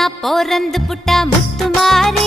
பொண்ணா போறந்து புட்டா முத்துமாரி